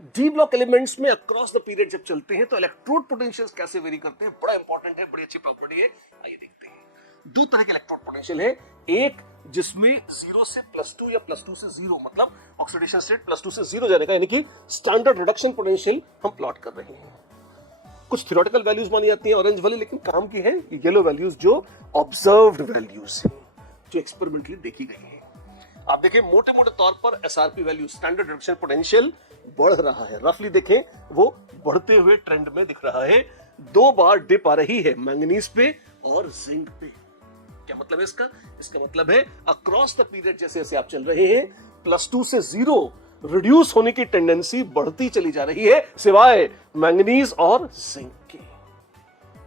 D block elements में across the period जब चलते हैं तो इलेक्ट्रोड पोटेंशियल्स कैसे वेरी करते हैं, बड़ा इंपॉर्टेंट है, बड़ी अच्छी प्रॉपर्टी है। आइए देखते हैं। दो तरह के इलेक्ट्रोड पोटेंशियल है, एक जिसमें 0 से +2 या +2 से 0 मतलब ऑक्सीडेशन स्टेट +2 से 0 जाने का, यानी कि स्टैंडर्ड रिडक्शन पोटेंशियल हम प्लॉट कर रहे हैं। कुछ थ्योरेटिकल वैल्यूज मानी जाती हैं ऑरेंज वाली, लेकिन काम की है येलो वैल्यूज जो ऑब्जर्व्ड वैल्यूज हैं, जो एक्सपेरिमेंटली देखी गई है। आप देखें मोटे मोटे तौर पर SRP value standard reduction potential बढ़ रहा है, रफली देखें वो बढ़ते हुए ट्रेंड में दिख रहा है। 2 बार डिप आ रही है मैंगनीज पे और जिंक पे। क्या मतलब है इसका? इसका मतलब है अक्रॉस द पीरियड जैसे जैसे आप चल रहे हैं +2 से 0 रिड्यूस होने की टेंडेंसी बढ़ती चली जा रही है, सिवाय मैंगनीज और जिंक के।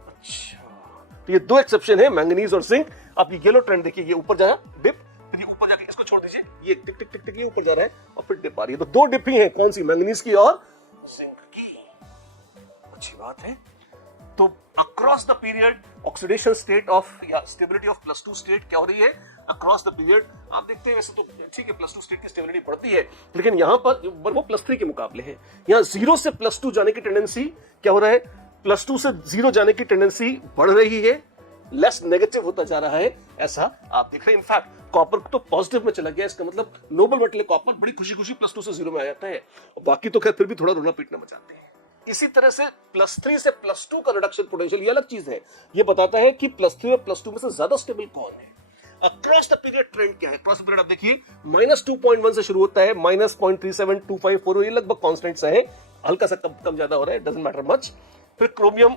अच्छा, तो ये 2 एक्सेप्शन है, मैंगनीज और जिंक। आप ये येलो ट्रेंड देखिए, ये ऊपर जाया डिप, फिर ये ऊपर जाके इसको छोड़ दीजिए, ये टिक टिक टिक टिक ये ऊपर जा रहा है और फिर डिप आ रही है। तो 2 डिप ही है, कौन सी? मैंगनीज की और जिंक की। अच्छी बात है। तो across the period oxidation state of या स्टेबिलिटी ऑफ +2 स्टेट क्या हो रही है अक्रॉस द पीरियड? आप देखते हैं वैसे तो ठीक है, +2 स्टेट की स्टेबिलिटी बढ़ती है, लेकिन यहां पर वो +3 के मुकाबले है। यहां 0 से +2 जाने की टेंडेंसी क्या हो रहा है, +2 से 0 जाने की टेंडेंसी बढ़ रही है, लेस नेगेटिव होता जा रहा है, ऐसा आप देख रहे हैं। इनफैक्ट कॉपर तो पॉजिटिव में चला गया, इसका मतलब नोबल मेटल कॉपर बड़ी खुशी खुशी +2 से 0 में आ जाता है, बाकी तो खैर फिर भी थोड़ा रोना पीटना मचाते हैं। इसी तरह से +3 से +2 का रिडक्शन पोटेंशियल ये अलग चीज है, ये बताता है कि +3 और +2 में से ज्यादा स्टेबल कौन है। अक्रॉस द पीरियड ट्रेंड क्या है? अक्रॉस द पीरियड आप देखिए -2.1 से शुरू होता है, -0.3725 ये लगभग कांस्टेंट सा है, हल्का सा कम ज्यादा हो रहा है, डजंट मैटर मच। फिर क्रोमियम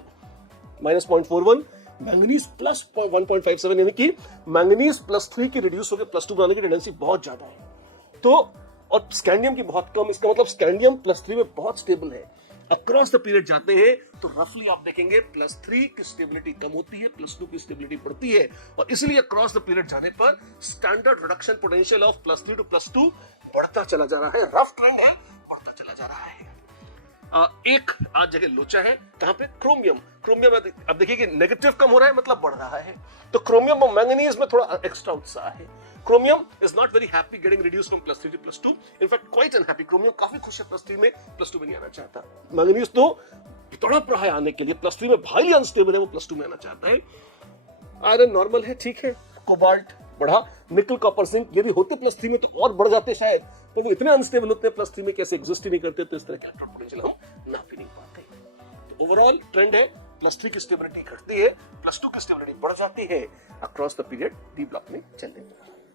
-0.41, मैंगनीज +1.57, यानी कि मैंगनीज +3 की रिड्यूस होकर +2 बनाने की टेंडेंसी बहुत ज्यादा है। तो और स्कैंडियम की बहुत कम, इसका मतलब स्कैंडियम +3 में बहुत स्टेबल है। अक्रॉस द पीरियड जाते हैं तो रफली आप देखेंगे +3 की स्टेबिलिटी कम होती है, +2 की स्टेबिलिटी बढ़ती है, और इसलिए अक्रॉस द पीरियड जाने पर standard reduction potential of +3 to +2 बढ़ता चला जा रहा है। रफ ट्रेंड है, बढ़ता चला जा रहा है। एक आज जगह लोचा है, कहां पे? क्रोमियम। क्रोमियम अब देखिए कि नेगेटिव कम हो रहा है, मतलब बढ़ रहा है। तो क्रोमियम और मैंगनीज में थोड़ा एक्स्ट्रा उत्साह है। Chromium is not very happy getting reduce from +3 to +2, in fact quite unhappy. Chromium काफी खुश है +3 में, +2 में नहीं आना चाहता। मैंगनीज तो तड़प रहा है आने के लिए, +3 में भारी अनस्टेबल है, वो +2 में आना चाहता है। आयरन नॉर्मल है, ठीक है। कोबाल्ट बढ़ा, निकल कॉपर जिंक यदि होते +3 में तो और बढ़ जाते शायद, तो वो इतने अनस्टेबल होते हैं +3 में, कैसे एग्जिस्ट ही नहीं करते, तो इस तरह के इलेक्ट्रॉन पोटेंशियल हम नाप ही नहीं पाते। तो ओवरऑल ट्रेंड है +3 की स्टेबिलिटी घटती है, +2 की स्टेबिलिटी बढ़ जाती है across the period D block में चलने पर।